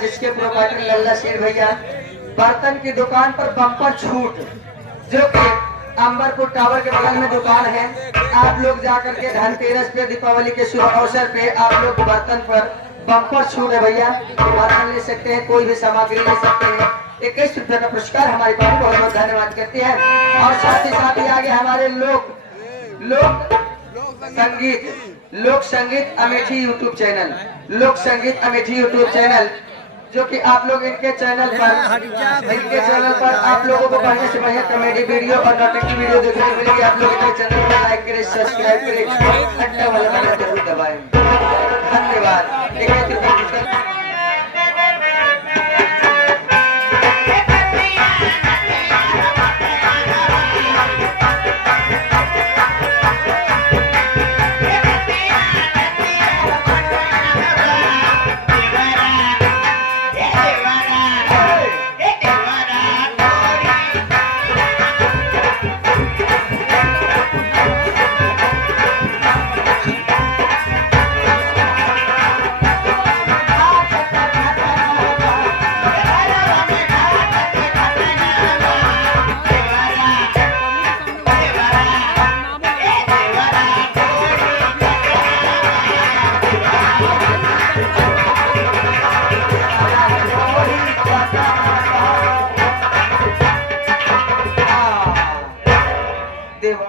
जिसके प्रोपाइटर लल्ला शेर भैया, बर्तन की दुकान पर बम्पर छूट, जो कि अंबरपुर टावर के बगल में दुकान है। आप लोग जाकर के धनतेरस पे, दीपावली के शुभ अवसर पे आप लोग बर्तन पर बम्पर छूट है भैया, बर्तन ले सकते हैं, कोई भी सामग्री ले सकते हैं। 21 रुपए का पुरस्कार हमारी पार्टी बहुत बहुत धन्यवाद करती है। और साथ ही आगे हमारे लोक संगीत अमेठी यूट्यूब चैनल, लोक संगीत अमेठी यूट्यूब चैनल, जो कि आप लोग इनके चैनल पर आप लोगों को बढ़िया से बढ़िया कॉमेडी वीडियो और नाटक की वीडियो देखने को मिलेगी। आप लोग इनके चैनल को लाइक करें, सब्सक्राइब करें, घंटा वाला बटन जरूर दबाएं। धन्यवाद।